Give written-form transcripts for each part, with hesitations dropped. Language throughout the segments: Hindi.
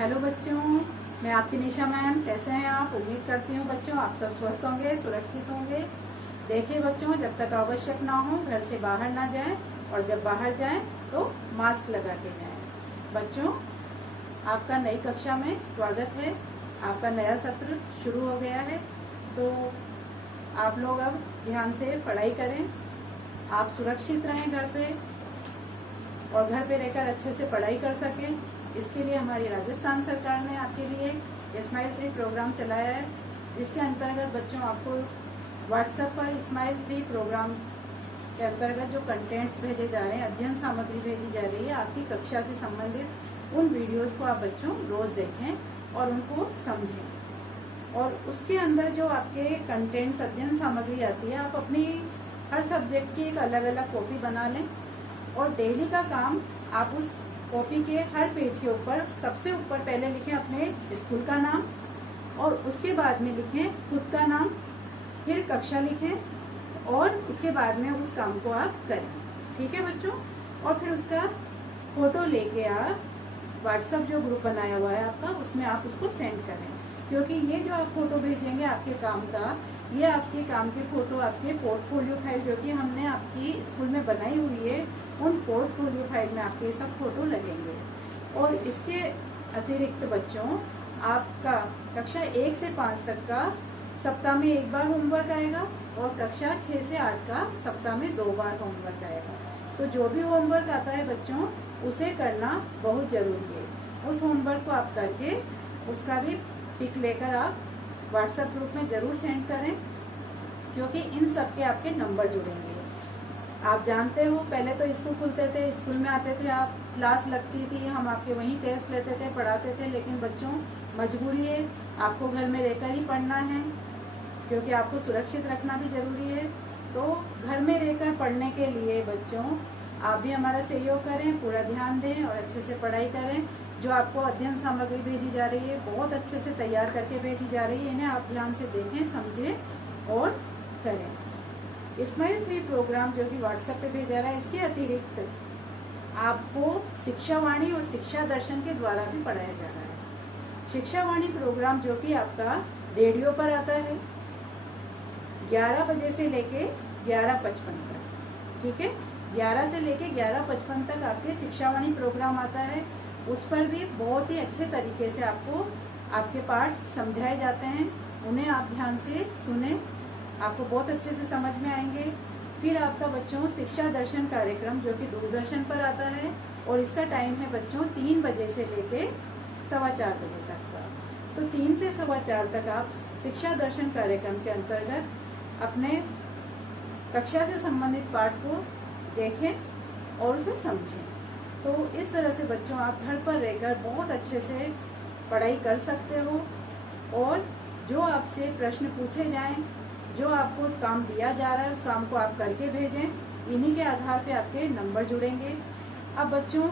हेलो बच्चों, मैं आपकी निशा मैम। कैसे हैं आप? उम्मीद करती हूँ बच्चों आप सब स्वस्थ होंगे, सुरक्षित होंगे। देखिए बच्चों, जब तक आवश्यक ना हो घर से बाहर ना जाएं, और जब बाहर जाएं तो मास्क लगा के जाएं। बच्चों, आपका नई कक्षा में स्वागत है। आपका नया सत्र शुरू हो गया है, तो आप लोग अब ध्यान से पढ़ाई करें। आप सुरक्षित रहें घर पे, और घर पे रहकर अच्छे से पढ़ाई कर सकें। इसके लिए हमारी राजस्थान सरकार ने आपके लिए स्माइल 3 प्रोग्राम चलाया है, जिसके अंतर्गत बच्चों आपको व्हाट्सएप पर स्माइल 3 प्रोग्राम के अंतर्गत जो कंटेंट्स भेजे जा रहे हैं, अध्ययन सामग्री भेजी जा रही है, आपकी कक्षा से संबंधित उन वीडियोस को आप बच्चों रोज देखें और उनको समझें। और उसके अंदर जो आपके कंटेंट्स, अध्ययन सामग्री आती है, आप अपनी हर सब्जेक्ट की एक अलग अलग कॉपी बना लें, और डेली का काम आप उस कॉपी के हर पेज के ऊपर सबसे ऊपर पहले लिखें अपने स्कूल का नाम, और उसके बाद में लिखें खुद का नाम, फिर कक्षा लिखें, और उसके बाद में उस काम को आप करें। ठीक है बच्चों? और फिर उसका फोटो लेके आप व्हाट्सएप जो ग्रुप बनाया हुआ है आपका, उसमें आप उसको सेंड करें। क्योंकि ये जो आप फोटो भेजेंगे आपके काम का, ये आपके काम के फोटो आपके पोर्टफोलियो फाइल जो कि हमने आपकी स्कूल में बनाई हुई है, उन पोर्टफोलियो फाइल में आपके सब फोटो लगेंगे। और इसके अतिरिक्त बच्चों, आपका कक्षा 1 से 5 तक का सप्ताह में 1 बार होमवर्क आएगा, और कक्षा 6 से 8 का सप्ताह में 2 बार होमवर्क आएगा। तो जो भी होमवर्क आता है बच्चों, उसे करना बहुत जरूरी है। उस होमवर्क को आप करके उसका भी पिक लेकर आप व्हाट्सएप ग्रुप में जरूर सेंड करें, क्योंकि इन सब के आपके नंबर जुड़ेंगे। आप जानते हो, पहले तो स्कूल खुलते थे, स्कूल में आते थे आप, क्लास लगती थी, हम आपके वहीं टेस्ट लेते थे, पढ़ाते थे। लेकिन बच्चों, मजबूरी है, आपको घर में रहकर ही पढ़ना है, क्योंकि आपको सुरक्षित रखना भी जरूरी है। तो घर में रहकर पढ़ने के लिए बच्चों आप भी हमारा सहयोग करें, पूरा ध्यान दें और अच्छे से पढ़ाई करें। जो आपको अध्ययन सामग्री भेजी जा रही है, बहुत अच्छे से तैयार करके भेजी जा रही है, इन्हें आप ध्यान से देखें, समझें और करें। स्माइल 3 प्रोग्राम जो कि व्हाट्सएप पे भेजा रहा है, इसके अतिरिक्त आपको शिक्षा वाणी और शिक्षा दर्शन के द्वारा भी पढ़ाया जा रहा है। शिक्षा वाणी प्रोग्राम जो कि आपका रेडियो पर आता है 11 बजे से लेके 11:55 तक। ठीक है, 11 से लेके 11:55 तक आपके शिक्षा वाणी प्रोग्राम आता है। उस पर भी बहुत ही अच्छे तरीके से आपको आपके पाठ समझाए जाते हैं। उन्हें आप ध्यान से सुने, आपको बहुत अच्छे से समझ में आएंगे। फिर आपका बच्चों शिक्षा दर्शन कार्यक्रम जो कि दूरदर्शन पर आता है, और इसका टाइम है बच्चों 3 बजे से लेके 4:15 बजे तक का। तो 3 से 4:15 तक आप शिक्षा दर्शन कार्यक्रम के अंतर्गत अपने कक्षा से संबंधित पाठ को देखें और उसे समझें। तो इस तरह से बच्चों आप घर पर रहकर बहुत अच्छे से पढ़ाई कर सकते हो, और जो आपसे प्रश्न पूछे जाएं, जो आपको काम दिया जा रहा है, उस काम को आप करके भेजें। इन्हीं के आधार पे आपके नंबर जुड़ेंगे। अब बच्चों,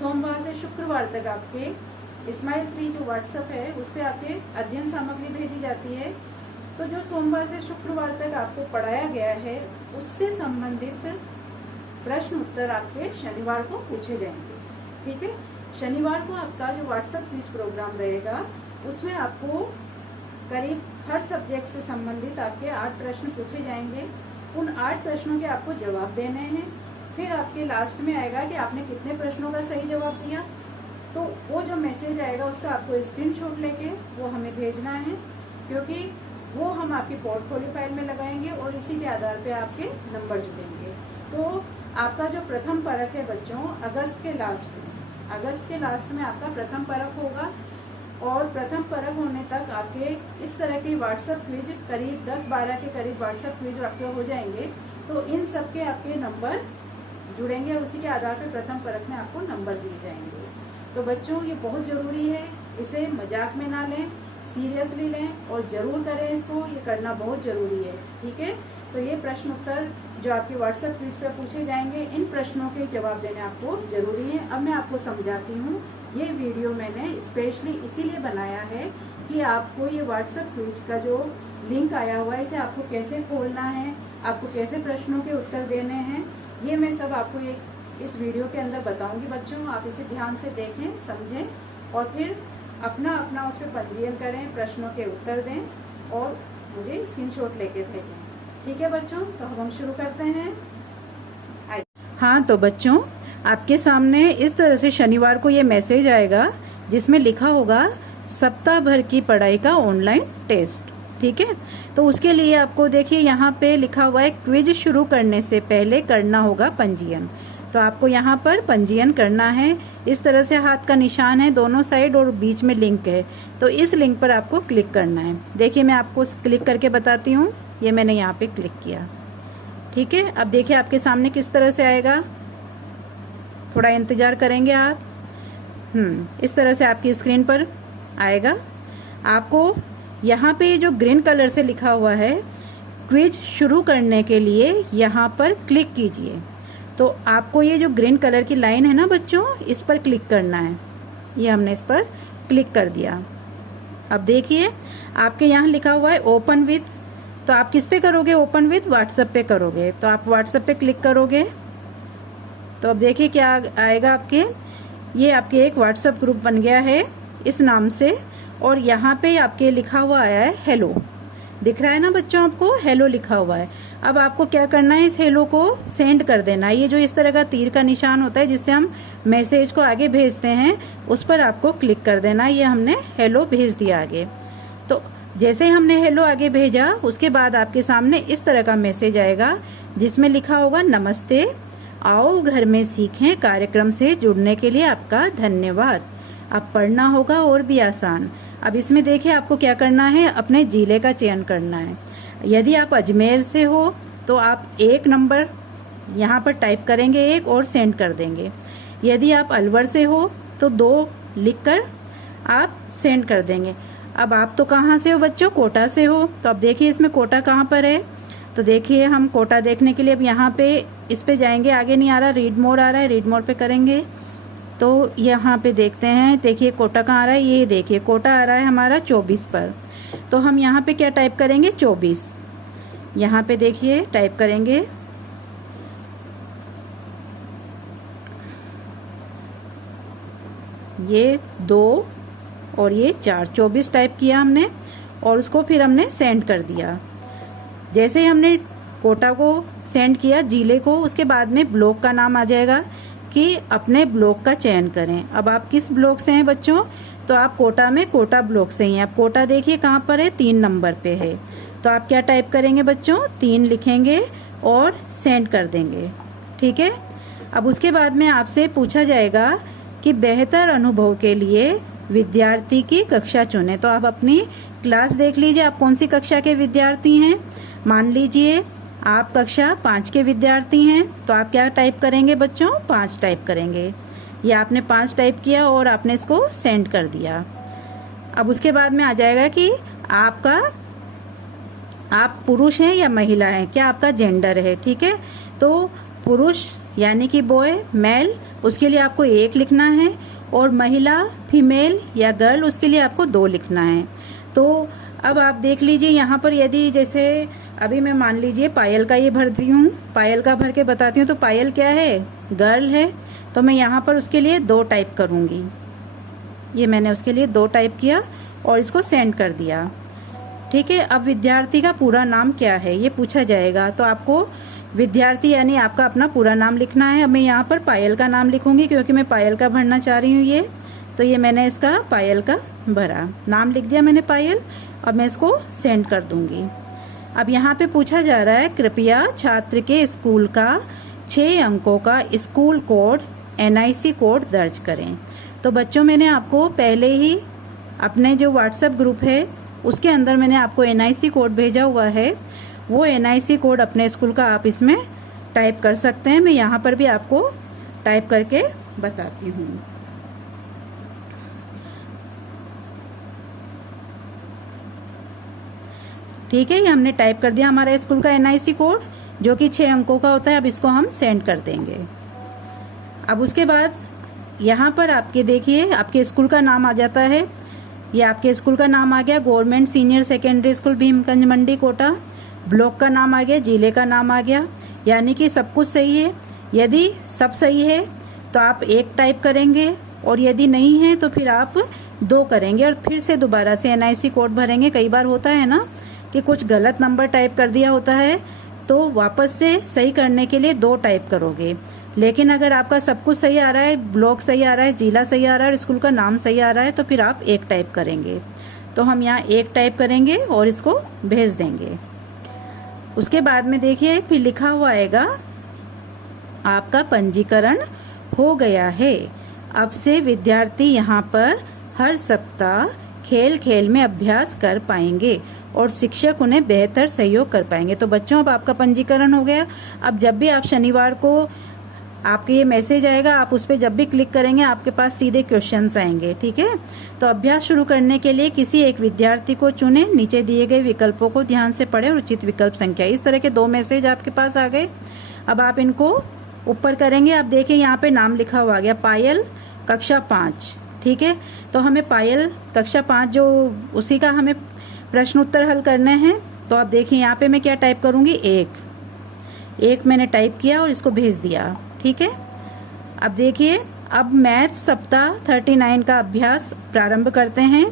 सोमवार से शुक्रवार तक आपके स्माइल 3 जो व्हाट्सएप है, उस पर आपके अध्ययन सामग्री भेजी जाती है। तो जो सोमवार से शुक्रवार तक आपको पढ़ाया गया है, उससे संबंधित प्रश्न उत्तर आपके शनिवार को पूछे जाएंगे। ठीक है, शनिवार को आपका जो व्हाट्सएप क्विज प्रोग्राम रहेगा, उसमें आपको करीब हर सब्जेक्ट से संबंधित आपके 8 प्रश्न पूछे जाएंगे। उन 8 प्रश्नों के आपको जवाब देने हैं। फिर आपके लास्ट में आएगा कि आपने कितने प्रश्नों का सही जवाब दिया। तो वो जो मैसेज आएगा, उसका आपको स्क्रीनशॉट लेके वो हमें भेजना है, क्योंकि वो हम आपके पोर्टफोलियो फाइल में लगाएंगे, और इसी के आधार पे आपके नंबर जुड़ेंगे। तो आपका जो प्रथम परख है बच्चों, अगस्त के लास्ट में आपका प्रथम परख होगा। और प्रथम परख होने तक आपके इस तरह के व्हाट्सएप क्विज करीब 10-12 के करीब व्हाट्सएप क्विज आपके हो जाएंगे। तो इन सब के आपके नंबर जुड़ेंगे, और उसी के आधार पर प्रथम परख में आपको नंबर दिए जाएंगे। तो बच्चों, ये बहुत जरूरी है, इसे मजाक में ना लें, सीरियसली लें और जरूर करें इसको। ये करना बहुत जरूरी है। ठीक है, तो ये प्रश्न उत्तर जो आपके व्हाट्सएप क्विज पे पूछे जाएंगे, इन प्रश्नों के जवाब देने आपको जरूरी है। अब मैं आपको समझाती हूँ। ये वीडियो मैंने स्पेशली इसीलिए बनाया है कि आपको ये व्हाट्सएप क्विज का जो लिंक आया हुआ है, इसे आपको कैसे खोलना है, आपको कैसे प्रश्नों के उत्तर देने हैं, ये मैं सब आपको इस वीडियो के अंदर बताऊंगी। बच्चों, आप इसे ध्यान से देखें, समझें और फिर अपना अपना उस पर पंजीयन करें, प्रश्नों के उत्तर दें और मुझे स्क्रीनशॉट लेके भेजें। ठीक है बच्चों, तो अब हम शुरू करते हैं। हाँ तो बच्चों, आपके सामने इस तरह से शनिवार को ये मैसेज आएगा जिसमें लिखा होगा सप्ताह भर की पढ़ाई का ऑनलाइन टेस्ट। ठीक है, तो उसके लिए आपको देखिए यहाँ पे लिखा हुआ है क्विज शुरू करने से पहले करना होगा पंजीयन। तो आपको यहाँ पर पंजीयन करना है। इस तरह से हाथ का निशान है दोनों साइड और बीच में लिंक है, तो इस लिंक पर आपको क्लिक करना है। देखिए मैं आपको क्लिक करके बताती हूँ। ये मैंने यहाँ पे क्लिक किया। ठीक है, अब देखिए आपके सामने किस तरह से आएगा, थोड़ा इंतजार करेंगे आप। इस तरह से आपकी स्क्रीन पर आएगा। आपको यहाँ पे जो ग्रीन कलर से लिखा हुआ है क्विज शुरू करने के लिए यहाँ पर क्लिक कीजिए। तो आपको ये जो ग्रीन कलर की लाइन है ना बच्चों, इस पर क्लिक करना है। ये हमने इस पर क्लिक कर दिया। अब देखिए आपके यहाँ लिखा हुआ है ओपन विथ, तो आप किस पे करोगे? ओपन विथ व्हाट्सएप पे करोगे। तो आप व्हाट्सएप पे क्लिक करोगे तो अब देखिए क्या आएगा आपके, ये आपके एक व्हाट्सएप ग्रुप बन गया है इस नाम से, और यहाँ पे आपके लिखा हुआ आया है हेलो। दिख रहा है ना बच्चों आपको, हेलो लिखा हुआ है। अब आपको क्या करना है, इस हेलो को सेंड कर देना है। ये जो इस तरह का तीर का निशान होता है जिससे हम मैसेज को आगे भेजते हैं, उस पर आपको क्लिक कर देना है। ये हमने हेलो भेज दिया आगे। तो जैसे हमने हेलो आगे भेजा, उसके बाद आपके सामने इस तरह का मैसेज आएगा जिसमें लिखा होगा नमस्ते, आओ घर में सीखें, कार्यक्रम से जुड़ने के लिए आपका धन्यवाद। अब पढ़ना होगा और भी आसान। अब इसमें देखिए आपको क्या करना है, अपने जिले का चयन करना है। यदि आप अजमेर से हो तो आप 1 नंबर यहाँ पर टाइप करेंगे 1 और सेंड कर देंगे। यदि आप अलवर से हो तो 2 लिखकर आप सेंड कर देंगे। अब आप तो कहाँ से हो बच्चों? कोटा से हो। तो अब देखिए इसमें कोटा कहाँ पर है, तो देखिए हम कोटा देखने के लिए अब यहाँ पे इस पे जाएंगे। आगे नहीं आ रहा, रीड मोर आ रहा है, रीड मोर पे करेंगे तो यहाँ पे देखते हैं। देखिए कोटा कहाँ आ रहा है, ये देखिए कोटा आ रहा है हमारा 24 पर। तो हम यहाँ पे क्या टाइप करेंगे? 24। यहाँ पे देखिए टाइप करेंगे ये 2 और ये 4, 24 टाइप किया हमने और उसको फिर हमने सेंड कर दिया। जैसे ही हमने कोटा को सेंड किया, जिले को, उसके बाद में ब्लॉक का नाम आ जाएगा कि अपने ब्लॉक का चयन करें। अब आप किस ब्लॉक से हैं बच्चों? तो आप कोटा में कोटा ब्लॉक से ही हैं। आप कोटा देखिए कहाँ पर है, 3 नंबर पे है। तो आप क्या टाइप करेंगे बच्चों? 3 लिखेंगे और सेंड कर देंगे। ठीक है, अब उसके बाद में आपसे पूछा जाएगा कि बेहतर अनुभव के लिए विद्यार्थी की कक्षा चुने। तो आप अपनी क्लास देख लीजिए, आप कौन सी कक्षा के विद्यार्थी हैं। मान लीजिए आप कक्षा 5 के विद्यार्थी हैं, तो आप क्या टाइप करेंगे बच्चों? 5 टाइप करेंगे। ये आपने 5 टाइप किया और आपने इसको सेंड कर दिया। अब उसके बाद में आ जाएगा कि आप पुरुष हैं या महिला हैं, क्या आपका जेंडर है। ठीक है, तो पुरुष यानी कि बॉय, मेल, उसके लिए आपको 1 लिखना है, और महिला फीमेल या गर्ल, उसके लिए आपको 2 लिखना है। तो अब आप देख लीजिए यहाँ पर, यदि जैसे अभी मैं मान लीजिए पायल का ये भरती हूँ, पायल का भर के बताती हूँ। तो पायल क्या है? गर्ल है। तो मैं यहाँ पर उसके लिए 2 टाइप करूँगी। ये मैंने उसके लिए 2 टाइप किया और इसको सेंड कर दिया। ठीक है, अब विद्यार्थी का पूरा नाम क्या है ये पूछा जाएगा। तो आपको विद्यार्थी यानी आपका अपना पूरा नाम लिखना है। अब मैं यहाँ पर पायल का नाम लिखूंगी क्योंकि मैं पायल का भरना चाह रही हूँ ये। तो ये मैंने इसका पायल का भरा, नाम लिख दिया मैंने पायल। अब मैं इसको सेंड कर दूंगी। अब यहाँ पे पूछा जा रहा है कृपया छात्र के स्कूल का 6 अंकों का स्कूल कोड NIC कोड दर्ज करें। तो बच्चों मैंने आपको पहले ही अपने जो व्हाट्सएप ग्रुप है उसके अंदर मैंने आपको NIC कोड भेजा हुआ है। वो NIC कोड अपने स्कूल का आप इसमें टाइप कर सकते हैं। मैं यहाँ पर भी आपको टाइप करके बताती हूँ। ठीक है, ये हमने टाइप कर दिया हमारा स्कूल का NIC कोड जो कि 6 अंकों का होता है। अब इसको हम सेंड कर देंगे। अब उसके बाद यहाँ पर आपके देखिए आपके स्कूल का नाम आ जाता है। ये आपके स्कूल का नाम आ गया, government senior secondary school Bhimganj Mandi Kota. Block का नाम आ गया, जिले का नाम आ गया, यानी कि सब कुछ सही है। यदि सब सही है तो आप 1 टाइप करेंगे और यदि नहीं है तो फिर आप 2 करेंगे और फिर से दोबारा से NIC कोड भरेंगे। कई बार होता है ना कि कुछ गलत नंबर टाइप कर दिया होता है, तो वापस से सही करने के लिए 2 टाइप करोगे। लेकिन अगर आपका सब कुछ सही आ रहा है, ब्लॉक सही आ रहा है, जिला सही आ रहा है और स्कूल का नाम सही आ रहा है, तो फिर आप 1 टाइप करेंगे। तो हम यहाँ 1 टाइप करेंगे और इसको भेज देंगे। उसके बाद में देखिए फिर लिखा हुआ आएगा आपका पंजीकरण हो गया है। अब से विद्यार्थी यहाँ पर हर सप्ताह खेल खेल में अभ्यास कर पाएंगे और शिक्षक उन्हें बेहतर सहयोग कर पाएंगे। तो बच्चों अब आपका पंजीकरण हो गया। अब जब भी आप शनिवार को आपके ये मैसेज आएगा, आप उस पर जब भी क्लिक करेंगे आपके पास सीधे क्वेश्चंस आएंगे। ठीक है, तो अभ्यास शुरू करने के लिए किसी एक विद्यार्थी को चुने, नीचे दिए गए विकल्पों को ध्यान से पढ़े और उचित विकल्प संख्या। इस तरह के 2 मैसेज आपके पास आ गए। अब आप इनको ऊपर करेंगे। आप देखिए यहाँ पे नाम लिखा हुआ आ गया, पायल कक्षा 5। ठीक है, तो हमें पायल कक्षा 5 जो उसी का हमें प्रश्न उत्तर हल करने हैं। तो आप देखिए यहाँ पे मैं क्या टाइप करूंगी, 1 मैंने टाइप किया और इसको भेज दिया। ठीक है, अब देखिए अब मैथ सप्ताह 39 का अभ्यास प्रारंभ करते हैं।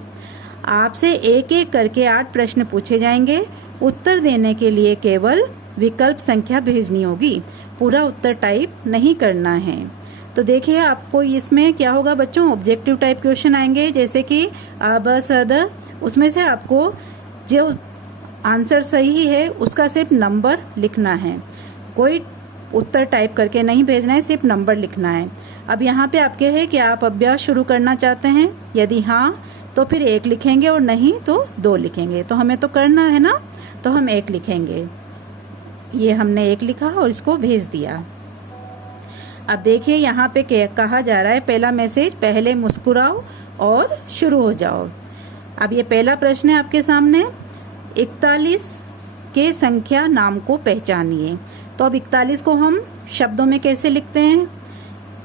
आपसे एक एक करके 8 प्रश्न पूछे जाएंगे। उत्तर देने के लिए केवल विकल्प संख्या भेजनी होगी, पूरा उत्तर टाइप नहीं करना है। तो देखिए आपको इसमें क्या होगा बच्चों, ऑब्जेक्टिव टाइप क्वेश्चन आएंगे, जैसे कि अ ब स द। उसमें से आपको जो आंसर सही है उसका सिर्फ नंबर लिखना है, कोई उत्तर टाइप करके नहीं भेजना है, सिर्फ नंबर लिखना है। अब यहाँ पे आपके है कि आप अभ्यास शुरू करना चाहते हैं। यदि हाँ तो फिर 1 लिखेंगे और नहीं तो 2 लिखेंगे। तो हमें तो करना है ना, तो हम 1 लिखेंगे। ये हमने 1 लिखा और इसको भेज दिया। अब देखिए यहाँ पे कहा जा रहा है पहला मैसेज, पहले मुस्कुराओ और शुरू हो जाओ। अब ये पहला प्रश्न है आपके सामने, 41 के संख्या नाम को पहचानिए। तो अब 41 को हम शब्दों में कैसे लिखते हैं।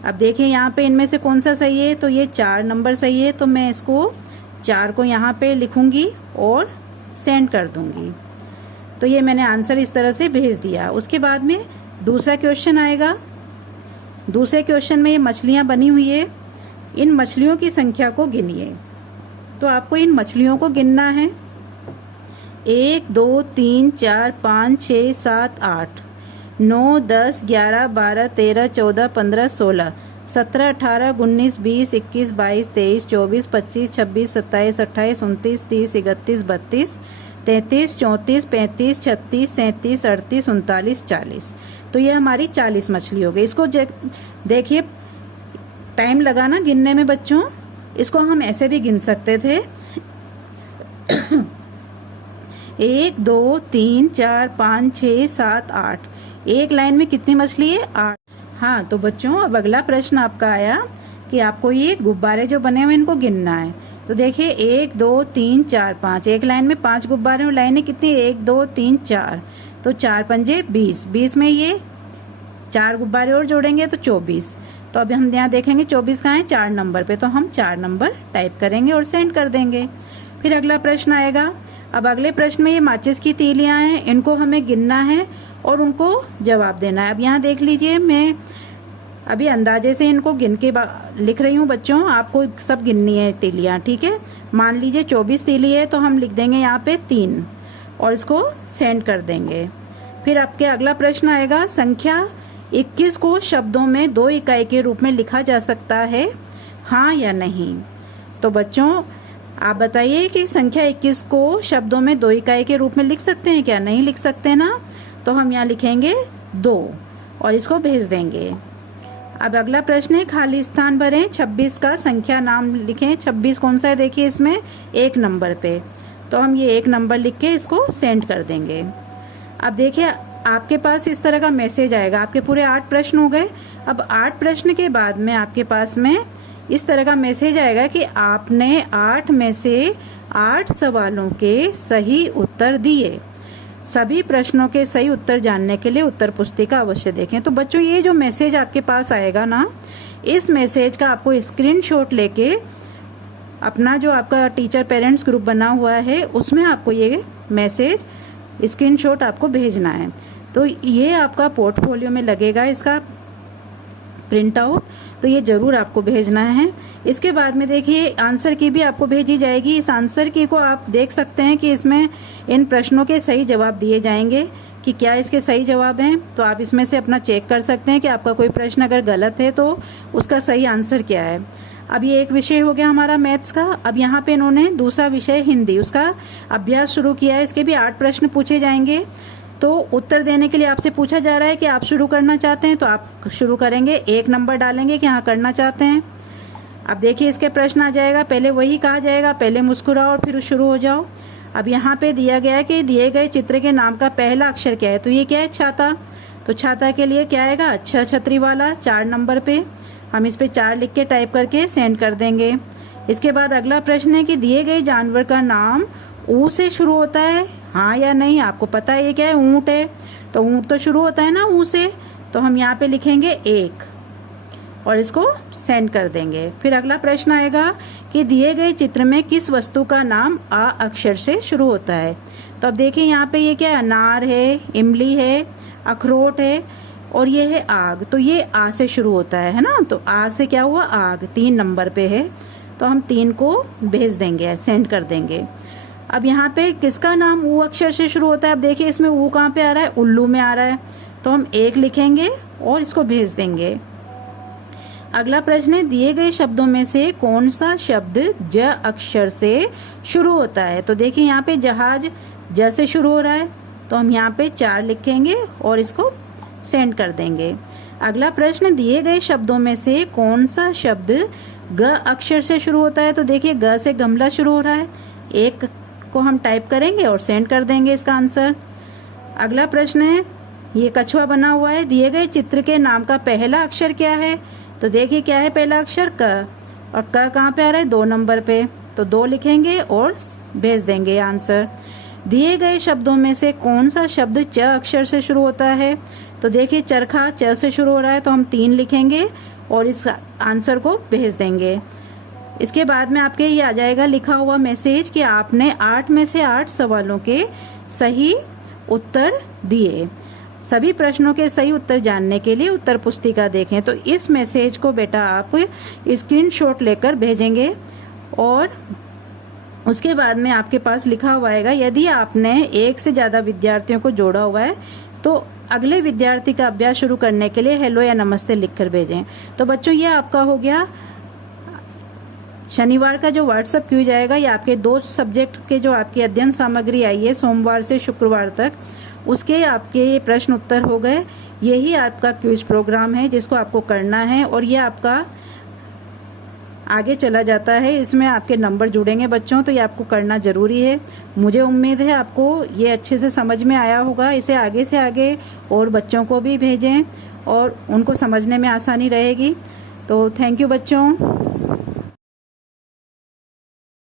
अब देखिए यहाँ पे इनमें से कौन सा सही है, तो ये 4 नंबर सही है। तो मैं इसको 4 को यहाँ पे लिखूंगी और सेंड कर दूंगी। तो ये मैंने आंसर इस तरह से भेज दिया। उसके बाद में दूसरा क्वेश्चन आएगा। दूसरे क्वेश्चन में ये मछलियाँ बनी हुई है, इन मछलियों की संख्या को गिनिए। तो आपको इन मछलियों को गिनना है, 1 2 3 4 5 6 7 8 9 10 11 12 13 14 15 16 17 18 19 20 21 22 23 24 25 26 27 28 29 30 31 32 33 34 35 36 37 38 39 40। तो ये हमारी 40 मछली हो गई। इसको देखिए टाइम लगाना गिनने में बच्चों, इसको हम ऐसे भी गिन सकते थे 1 2 3 4 5 6 7 8। एक लाइन में कितनी मछली है, 8। हाँ तो बच्चों अब अगला प्रश्न आपका आया कि आपको ये गुब्बारे जो बने हुए इनको गिनना है। तो देखिए 1 2 3 4 5, एक लाइन में 5 गुब्बारे और लाइनें कितनी, 1 2 3 4। तो 4 पंजे 20, 20 में ये 4 गुब्बारे और जोड़ेंगे तो 24। तो अब हम यहाँ देखेंगे 24 कहाँ है, 4 नंबर पे। तो हम 4 नंबर टाइप करेंगे और सेंड कर देंगे। फिर अगला प्रश्न आएगा। अब अगले प्रश्न में ये माचिस की तीलियां हैं, इनको हमें गिनना है और उनको जवाब देना है। अब यहाँ देख लीजिए मैं अभी अंदाजे से इनको गिन के लिख रही हूँ बच्चों, आपको सब गिननी है तीलियां। ठीक है, मान लीजिए 24 तीली है तो हम लिख देंगे यहाँ पे 3 और इसको सेंड कर देंगे। फिर आपके अगला प्रश्न आएगा, संख्या 21 को शब्दों में 2 इकाई के रूप में लिखा जा सकता है, हाँ या नहीं। तो बच्चों आप बताइए कि संख्या 21 को शब्दों में 2 इकाई के रूप में लिख सकते हैं क्या, नहीं लिख सकते ना। तो हम यहाँ लिखेंगे 2 और इसको भेज देंगे। अब अगला प्रश्न है, खाली स्थान भरें, 26 का संख्या नाम लिखें। 26 कौन सा है, देखिए इसमें 1 नंबर पे। तो हम ये 1 नंबर लिख के इसको सेंड कर देंगे। अब देखिए आपके पास इस तरह का मैसेज आएगा। आपके पूरे 8 प्रश्न हो गए। अब 8 प्रश्न के बाद में आपके पास में इस तरह का मैसेज आएगा कि आपने 8 में से 8 सवालों के सही उत्तर दिए। सभी प्रश्नों के सही उत्तर जानने के लिए उत्तर पुस्तिका अवश्य देखें। तो बच्चों ये जो मैसेज आपके पास आएगा ना, इस मैसेज का आपको स्क्रीनशॉट लेके अपना जो आपका टीचर पेरेंट्स ग्रुप बना हुआ है उसमें आपको ये मैसेज स्क्रीनशॉट आपको भेजना है। तो ये आपका पोर्टफोलियो में लगेगा, इसका प्रिंट आउट, तो ये जरूर आपको भेजना है। इसके बाद में देखिए आंसर की भी आपको भेजी जाएगी। इस आंसर की को आप देख सकते हैं कि इसमें इन प्रश्नों के सही जवाब दिए जाएंगे कि क्या इसके सही जवाब हैं। तो आप इसमें से अपना चेक कर सकते हैं कि आपका कोई प्रश्न अगर गलत है तो उसका सही आंसर क्या है। अब ये एक विषय हो गया हमारा मैथ्स का। अब यहाँ पे इन्होंने दूसरा विषय हिंदी, उसका अभ्यास शुरू किया है। इसके भी 8 प्रश्न पूछे जाएंगे। तो उत्तर देने के लिए आपसे पूछा जा रहा है कि आप शुरू करना चाहते हैं तो आप शुरू करेंगे, 1 नंबर डालेंगे कि हाँ करना चाहते हैं। अब देखिए इसके प्रश्न आ जाएगा, पहले वही कहा जाएगा, पहले मुस्कुराओ और फिर शुरू हो जाओ। अब यहाँ पे दिया गया है कि दिए गए चित्र के नाम का पहला अक्षर क्या है, तो ये क्या है, छाता। तो छाता के लिए क्या आएगा, अच्छा छतरी वाला, 4 नंबर पे हम इस पे 4 लिख के टाइप करके सेंड कर देंगे। इसके बाद अगला प्रश्न है कि दिए गए जानवर का नाम ऊ से शुरू होता है, हाँ या नहीं। आपको पता है ये क्या है, ऊंट है, तो ऊंट तो शुरू होता है ना ऊ से, तो हम यहाँ पे लिखेंगे 1 और इसको सेंड कर देंगे। फिर अगला प्रश्न आएगा कि दिए गए चित्र में किस वस्तु का नाम आ अक्षर से शुरू होता है। तो अब देखिए यहाँ पे ये क्या है, अनार है, इमली है, अखरोट है और ये है आग। तो ये आ से शुरू होता है ना, तो आ से क्या हुआ, आग 3 नंबर पे है, तो हम 3 को भेज देंगे, सेंड कर देंगे। अब यहाँ पे किसका नाम ऊ अक्षर से शुरू होता है, अब देखिए इसमें ऊ कहाँ पे आ रहा है, उल्लू में आ रहा है, तो हम 1 लिखेंगे और इसको भेज देंगे। अगला प्रश्न है दिए गए शब्दों में से कौन सा शब्द ज अक्षर से शुरू होता है। तो देखिए यहाँ पे जहाज ज से शुरू हो रहा है, तो हम यहाँ पे 4 लिखेंगे और इसको सेंड कर देंगे। अगला प्रश्न दिए गए शब्दों में से कौन सा शब्द ग अक्षर से शुरू होता है। तो देखिए ग से गमला शुरू हो रहा है, 1 को हम टाइप करेंगे और सेंड कर देंगे इसका आंसर। अगला प्रश्न है ये कछुआ बना हुआ है, दिए गए चित्र के नाम का पहला अक्षर क्या है। तो देखिए क्या है पहला अक्षर क, और क कहाँ पे आ रहा है, 2 नंबर पे, तो 2 लिखेंगे और भेज देंगे आंसर। दिए गए शब्दों में से कौन सा शब्द च अक्षर से शुरू होता है। तो देखिए चरखा च से शुरू हो रहा है, तो हम 3 लिखेंगे और इस आंसर को भेज देंगे। इसके बाद में आपके ये आ जाएगा लिखा हुआ मैसेज कि आपने 8 में से 8 सवालों के सही उत्तर दिए। सभी प्रश्नों के सही उत्तर जानने के लिए उत्तर पुस्तिका देखें। तो इस मैसेज को बेटा आप स्क्रीनशॉट लेकर भेजेंगे और उसके बाद में आपके पास लिखा हुआ आएगा, यदि आपने 1 से ज़्यादा विद्यार्थियों को जोड़ा हुआ है तो अगले विद्यार्थी का अभ्यास शुरू करने के लिए हेलो या नमस्ते लिखकर भेजें। तो बच्चों ये आपका हो गया शनिवार का जो व्हाट्सएप क्यूज आएगा, ये आपके 2 सब्जेक्ट के जो आपकी अध्ययन सामग्री आई है सोमवार से शुक्रवार तक, उसके आपके ये प्रश्न उत्तर हो गए। यही आपका क्विज प्रोग्राम है जिसको आपको करना है और ये आपका आगे चला जाता है, इसमें आपके नंबर जुड़ेंगे बच्चों, तो ये आपको करना जरूरी है। मुझे उम्मीद है आपको ये अच्छे से समझ में आया होगा। इसे आगे से आगे और बच्चों को भी भेजें और उनको समझने में आसानी रहेगी। तो थैंक यू बच्चों।